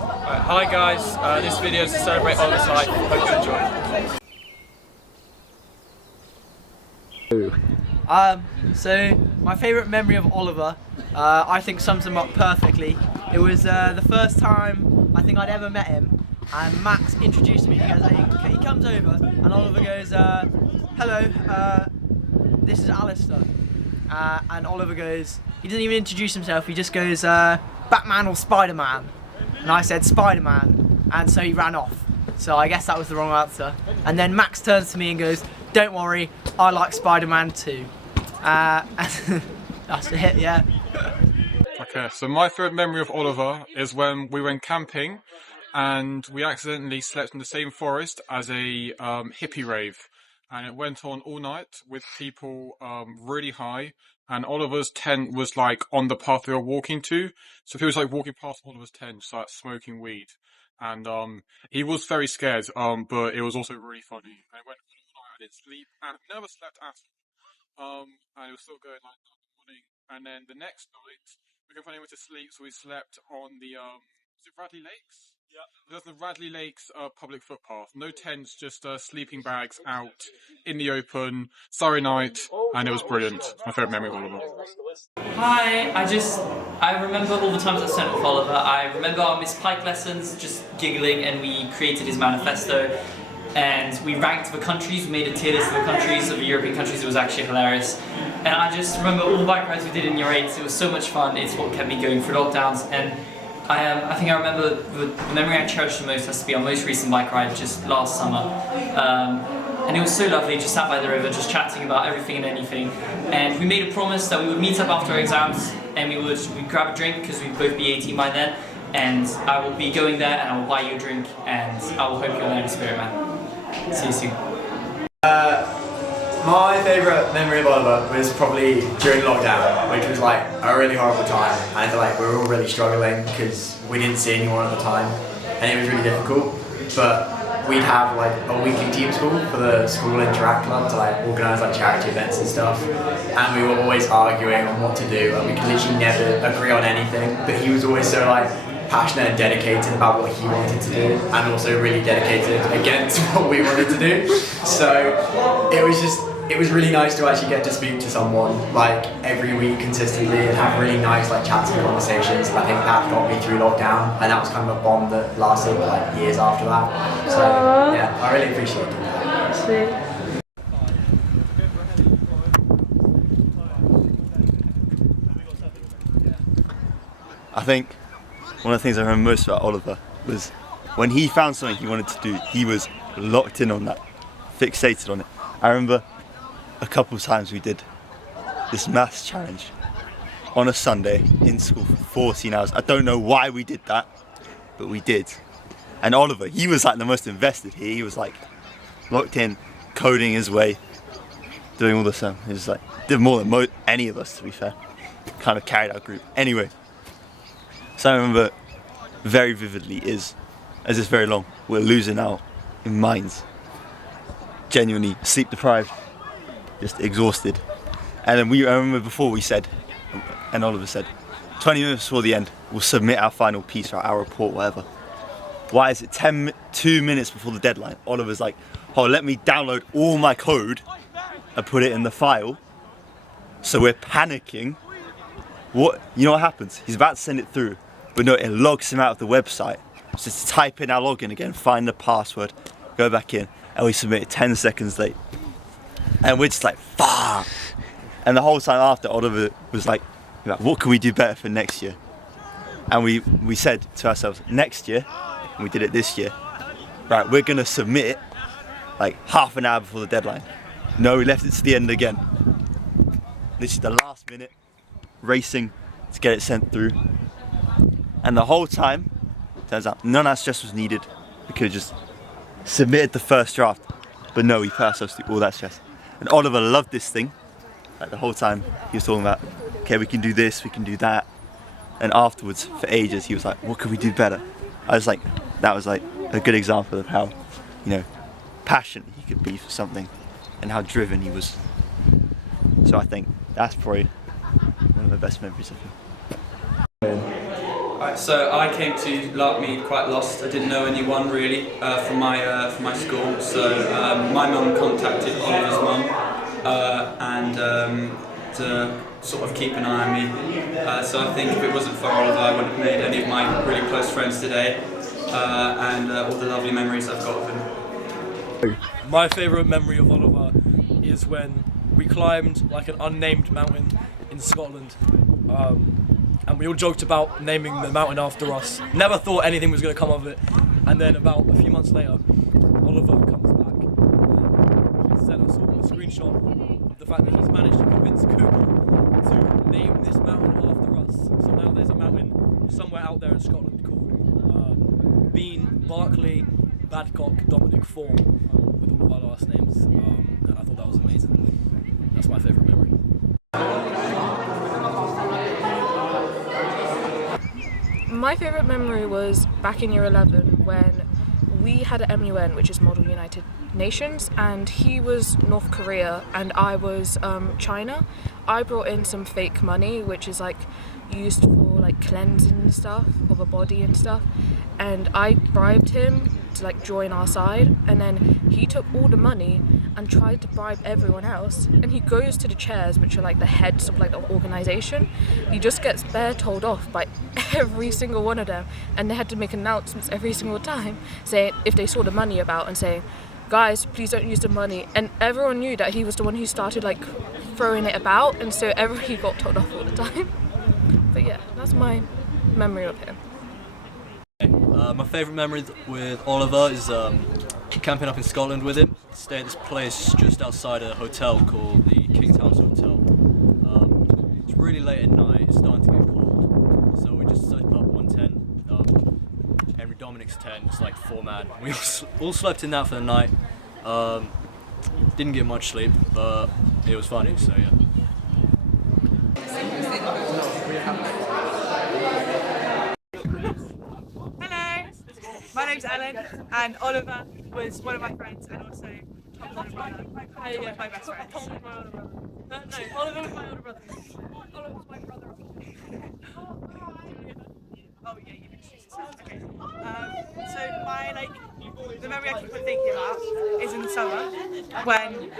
Hi guys, this video is to celebrate Oliver's life. Hope you enjoy. So my favourite memory of Oliver, I think sums him up perfectly. It was the first time I think I'd ever met him, and Max introduced me. He comes over, and Oliver goes, "Hello, this is Alistair." And Oliver goes, he doesn't even introduce himself. He just goes, "Batman or Spider-Man?" And I said, "Spider-Man," and so he ran off. So I guess that was the wrong answer. And then Max turns to me and goes, "Don't worry, I like Spider-Man too." That's it, yeah. Okay, so my favourite memory of Oliver is when we went camping and we accidentally slept in the same forest as a hippie rave, and it went on all night with people really high, and Oliver's tent was like on the path we were walking to, so he was like walking past Oliver's tent, just like smoking weed, and he was very scared, but it was also really funny. I went all night, I didn't sleep, and I've never slept at all. And it was still going like in the morning, and then the next night we couldn't find anywhere to sleep, so we slept on the is it Radley Lakes? Yeah. There's the Radley Lakes public footpath. No tents, just sleeping bags out in the open, starry night, and it was brilliant. My favourite memory of Oliver. Hi, I remember all the times I spent with Oliver. I remember our Miss Pike lessons, just giggling, and we created his manifesto. And we ranked the countries, we made a tier list of the countries, of the European countries. It was actually hilarious. And I just remember all the bike rides we did in year 8. It was so much fun. It's what kept me going through lockdowns. And I think I remember the memory I cherish the most has to be our most recent bike ride just last summer. And it was so lovely, just sat by the river, just chatting about everything and anything. And we made a promise that we would meet up after our exams and we'd grab a drink because we'd both be 18 by then. And I will be going there and I will buy you a drink and I will hope you're there in spirit, man. See you soon. My favourite memory of Oliver was probably during lockdown, which was like a really horrible time. I feel like we were all really struggling because we didn't see anyone at the time and it was really difficult. But we'd have like a weekly team school for the school interact club to like organise like charity events and stuff. And we were always arguing on what to do and we could literally never agree on anything. But he was always so like passionate and dedicated about what he wanted to do and also really dedicated against what we wanted to do. So it was really nice to actually get to speak to someone like every week consistently and have really nice like chats and conversations. I think that got me through lockdown and that was kind of a bond that lasted like years after that. So yeah, I really appreciated that. Sweet. I think one of the things I remember most about Oliver was when he found something he wanted to do, he was locked in on that, fixated on it. I remember a couple of times we did this maths challenge on a Sunday in school for 14 hours. I don't know why we did that, but we did. And Oliver, he was like the most invested here. He was like locked in, coding his way, doing all this. He was like, did more than any of us, to be fair. Kind of carried our group. Anyway. So I remember very vividly as it's very long, we're losing out in minds. Genuinely sleep deprived, just exhausted. And then I remember before we said, and Oliver said, 20 minutes before the end, we'll submit our final piece or our report, whatever. Why is it 2 minutes before the deadline? Oliver's like, oh, let me download all my code and put it in the file. So we're panicking. You know what happens? He's about to send it through. But no, it logs him out of the website. So to type in our login again, find the password, go back in, and we submit it 10 seconds late. And we're just like, fuck! And the whole time after, Oliver was like, what can we do better for next year? And we said to ourselves, next year, and we did it this year, right, we're gonna submit it like half an hour before the deadline. No, we left it to the end again. This is the last minute, racing to get it sent through. And the whole time, turns out none of that stress was needed. We could have just submitted the first draft. But no, we put ourselves through all that stress. And Oliver loved this thing. Like the whole time he was talking about, okay, we can do this, we can do that. And afterwards, for ages, he was like, what could we do better? I was like, that was like a good example of how, passionate he could be for something and how driven he was. So I think that's probably one of the best memories of him. Right, so I came to Larkmead quite lost. I didn't know anyone really from my school. So my mum contacted Oliver's mum and to sort of keep an eye on me. So I think if it wasn't for Oliver, I wouldn't have made any of my really close friends today, and all the lovely memories I've got of him. My favourite memory of Oliver is when we climbed like an unnamed mountain in Scotland. And we all joked about naming the mountain after us. Never thought anything was going to come of it. And then about a few months later, Oliver comes back and he sent us all a screenshot of the fact that he's managed to convince Google to name this mountain after us. So now there's a mountain somewhere out there in Scotland called Bean, Barclay, Badcock, Dominic Form, with all of our last names. And I thought that was amazing. That's my favourite memory. My favourite memory was back in year 11 when we had an MUN, which is Model United Nations, and he was North Korea and I was China. I brought in some fake money, which is like used for like cleansing and stuff of a body and stuff, and I bribed him to like join our side, and then he took all the money and tried to bribe everyone else, and he goes to the chairs, which are like the heads of like the organisation. He just gets bare told off by every single one of them, and they had to make announcements every single time saying if they saw the money about and saying, guys, please don't use the money, and everyone knew that he was the one who started like throwing it about, and so everybody got told off all the time. But yeah, that's my memory of him. My favourite memory with Oliver is camping up in Scotland with him. Stay at this place just outside a hotel called the King's House Hotel. It's really late at night, it's starting to get cold, so we just set up one tent. Henry Dominic's tent, it's like 4-man. We all slept in that for the night. Didn't get much sleep, but it was funny, so yeah. My name's Ellen, and Oliver was one of my friends, and also Tom's older brother. He was my best friend. Tom was my older brother. No, Oliver was my older brother. Oliver was my brother. Oh yeah, you introduced yourself. Okay. So my the memory I keep on thinking about is in the summer when.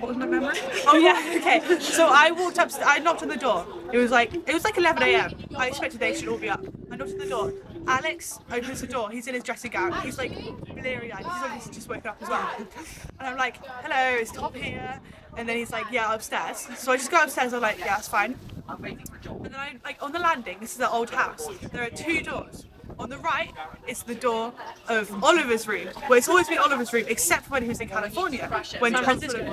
What was my memory? Oh yeah, okay. So I walked up. I knocked on the door. It was like 11 a.m. I expected they should all be up. I knocked on the door. Alex opens the door. He's in his dressing gown. He's like bleary-eyed. He's obviously just woken up as well. And I'm like, hello, is Tom here? And then he's like, yeah, upstairs. So I just go upstairs. I'm like, yeah, that's fine. And then I on the landing. This is the old house. There are 2 doors. On the right is the door of Oliver's room. Well, it's always been Oliver's room, except for when he was in California. When Tom sort of,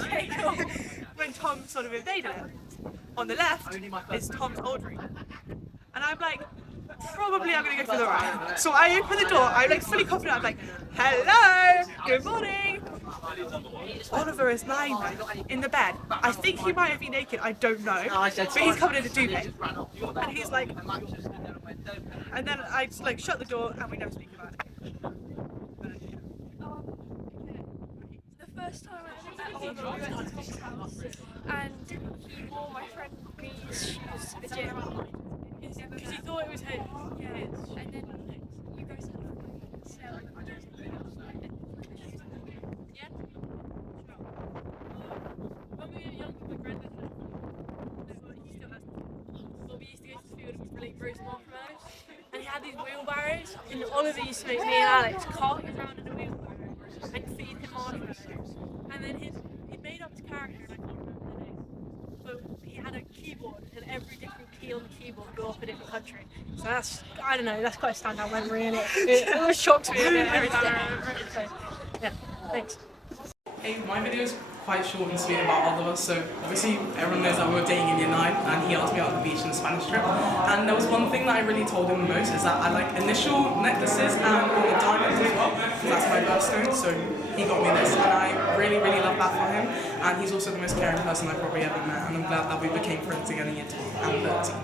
okay, cool. When Tom sort of invaded it. On the left is Tom's old room. And I'm like, probably I'm gonna go for the right. So I open the door, I'm like fully confident, I'm like, hello, good morning. Oliver is lying there in the bed. I think he might have been naked, I don't know. But he's covered in a duvet. And he's like, and then I just like shut the door and we never speak about it. The first time I ever met Oliver, we went to his house, and he wore my friend Me's shoes to the gym. Because he thought it was his. Yeah. And then you guys had yeah. When we were younger, my granddad had he still has. Well, we used to go to the field and we'd like roast marshmallows. And he had these wheelbarrows, and Oliver used to make me and Alex cart him around in a wheelbarrow and feed him marshmallows. And then he made up his character, and I can't remember the name. But he had a keyboard, and every different key on the keyboard go off a different country. So that's, I don't know, that's quite a standout memory, and it always shocks me a bit every time I remember it. So, yeah, thanks. Hey, my video is quite short and sweet about Oliver. So obviously everyone knows that we were dating in year 9, and he asked me out on the beach on the Spanish trip. And there was one thing that I really told him the most is that I like initial necklaces and all the diamonds as well, because that's my birthstone. So he got me this, and I really, really love that for him. And he's also the most caring person I've probably ever met, and I'm glad that we became friends again in year 12 and 13.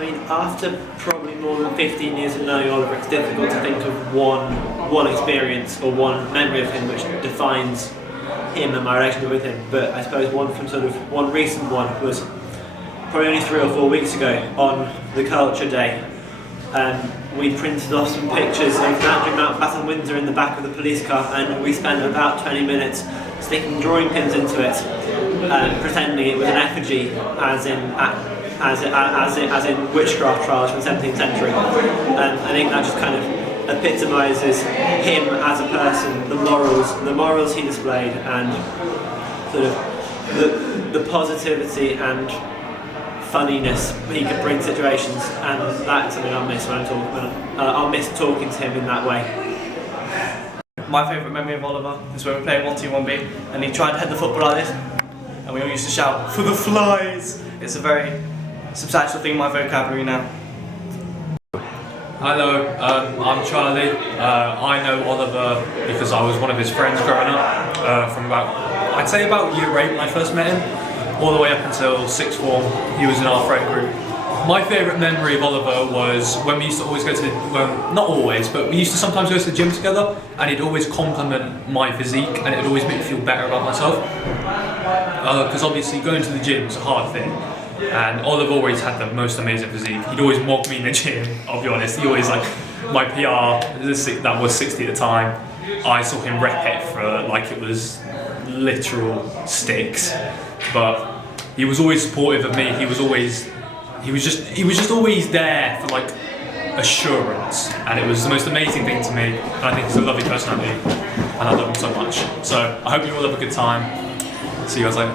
I mean, after probably more than 15 years of knowing Oliver, it's difficult to think of one experience or one memory of him which defines him and my relationship with him, but I suppose one recent one was probably only 3 or 4 weeks ago on the Culture Day. We printed off some pictures of Andrew Mountbatten Windsor in the back of the police car, and we spent about 20 minutes sticking drawing pins into it, pretending it was an effigy, as in witchcraft trials from the 17th century. I think that just kind of epitomises him as a person, the morals he displayed, and sort of the positivity and funniness he could bring to situations, and that's something I'll miss I'll miss talking to him in that way. My favourite memory of Oliver is when we played 1-2-1-B and he tried to head the football like this, and we all used to shout, "For the flies!" It's a very substantial thing in my vocabulary now. Hello, I'm Charlie. I know Oliver because I was one of his friends growing up, from I'd say about year 8 when I first met him, all the way up until 6th form. He was in our friend group. My favourite memory of Oliver was when we used to always go to, well, not always, but we used to sometimes go to the gym together, and he'd always compliment my physique, and it'd always make me feel better about myself. Because obviously going to the gym is a hard thing, and Oliver always had the most amazing physique. He'd always mock me in the gym, I'll be honest. He always, like, my PR, that was 60 at the time, I saw him rep it for like it was literal sticks. But he was always supportive of me. He was just always there for like assurance, and it was the most amazing thing to me. And I think he's a lovely personality, and I love him so much. So I hope you all have a good time. See you guys later.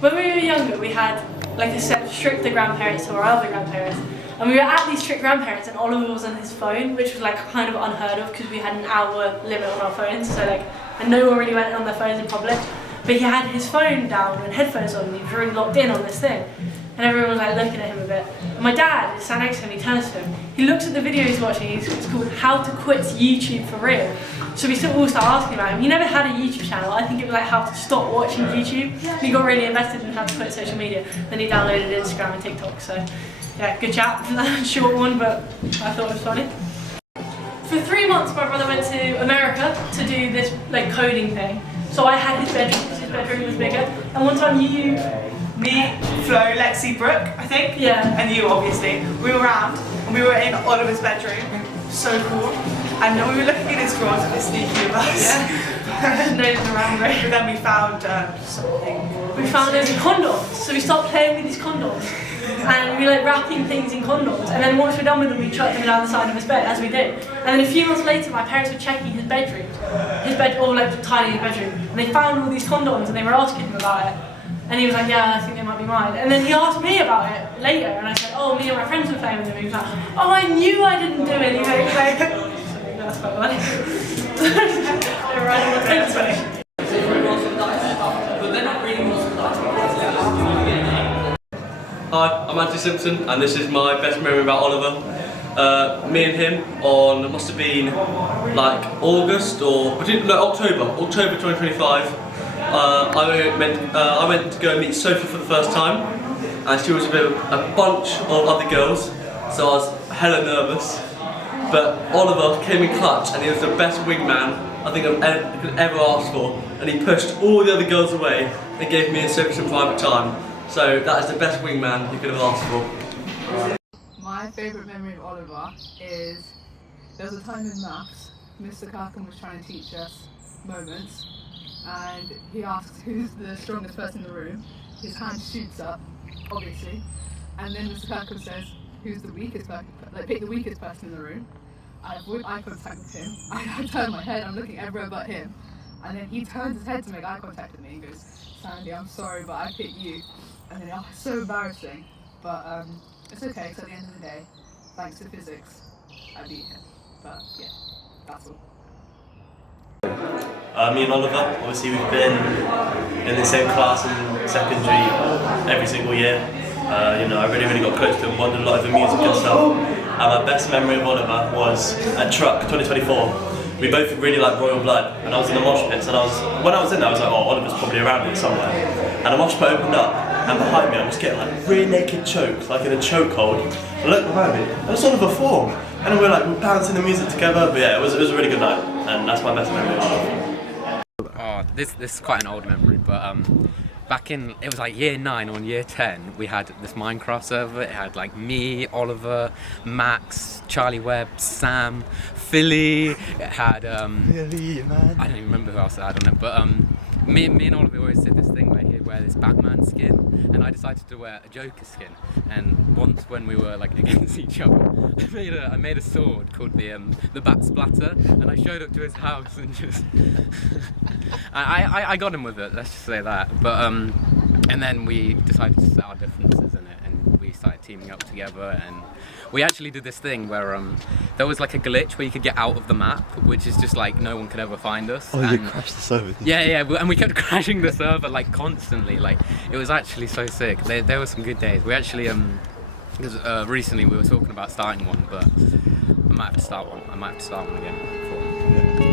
When we were younger, we had like a set of stricter grandparents to our other grandparents, and we were at these strict grandparents, and Oliver was on his phone, which was like kind of unheard of because we had an hour limit on our phones. So like, and no one really went on their phones in public. But he had his phone down and headphones on, and he was really locked in on this thing. And everyone was like looking at him a bit. And my dad sat next to him, he turns to him. He looks at the video he's watching, it's called How to Quit YouTube for Real. So we all start asking about him. He never had a YouTube channel. I think it was like how to stop watching YouTube. And he got really invested in how to quit social media. Then he downloaded Instagram and TikTok. So yeah, good chat. Short one, but I thought it was funny. For 3 months, my brother went to America to do this like coding thing. So I had his bedroom, because his bedroom was bigger. And one time me, Flo, Lexi, Brooke, I think, yeah, and you obviously, we were around and we were in Oliver's bedroom. So cool. And we were looking in his drawers a bit sneaky of us. Yeah. Nose around, right? But then we found something. We found loads of condoms. So we stopped playing with these condoms. And we like wrapping things in condoms, and then once we're done with them, we chucked them down the side of his bed, as we did. And then a few months later, my parents were checking his bedroom, or like tidying his bedroom, and they found all these condoms, and they were asking him about it. And he was like, yeah, I think they might be mine. And then he asked me about it later, and I said, oh, me and my friends were playing with them. He was like, oh, I knew I didn't do anything. Like, that's quite funny. They're riding the fence with me. Hi, I'm Andrew Simpson, and this is my best memory about Oliver. Me and him on, must have been like August or October 2025. I went to go meet Sophie for the first time, and she was with a bunch of other girls, so I was hella nervous. But Oliver came in clutch, and he was the best wingman I think I could ever ask for, and he pushed all the other girls away and gave me and Sophie some private time. So that is the best wingman you could have asked for. My favourite memory of Oliver is there was a time in maths, Mr. Karkin was trying to teach us moments, and he asks who's the strongest person in the room. His hand shoots up, obviously, and then Mr. Karkin says, who's the weakest person, like pick the weakest person in the room. I avoid eye contact with him. I turn my head, I'm looking everywhere but him, and then he turns his head to make eye contact with me and goes, Sandy, I'm sorry, but I picked you. And then, it's so embarrassing, but it's okay, because at the end of the day, thanks to physics, I beat him. But yeah, that's all. Me and Oliver, obviously we've been in the same class in secondary every single year. I really got close to him, wondered a lot of the music and stuff. And my best memory of Oliver was at Truck 2024. We both really liked Royal Blood, and I was in the mosh pits, and when I was in there I was like, oh, Oliver's probably around here somewhere. And the mosh pit opened up, and behind me I'm just getting like rear naked choked, like in a chokehold. I looked behind me, and it's Oliver Form. And we're bouncing the music together, but yeah, it was a really good night, and that's my best memory of Oliver. Oh, this is quite an old memory, but back in, it was like year 9 or year 10, we had this Minecraft server. It had like me, Oliver, Max, Charlie Webb, Sam, Philly. It had Philly, man. I don't even remember who else it had on it, but me and Oliver always did this thing where he'd wear this Batman skin, and I decided to wear a Joker skin. And once when we were like against each other, I made a sword called the Bat Splatter, and I showed up to his house and just I got him with it. Let's just say that. But and then we decided to set our differences in it, and we started teaming up together, and we actually did this thing where there was like a glitch where you could get out of the map, which is just like no one could ever find us. Oh, you crashed the server. Yeah, and we kept crashing the server like constantly. Like it was actually so sick. There were some good days. We actually because recently we were talking about starting one, but I might have to start one again.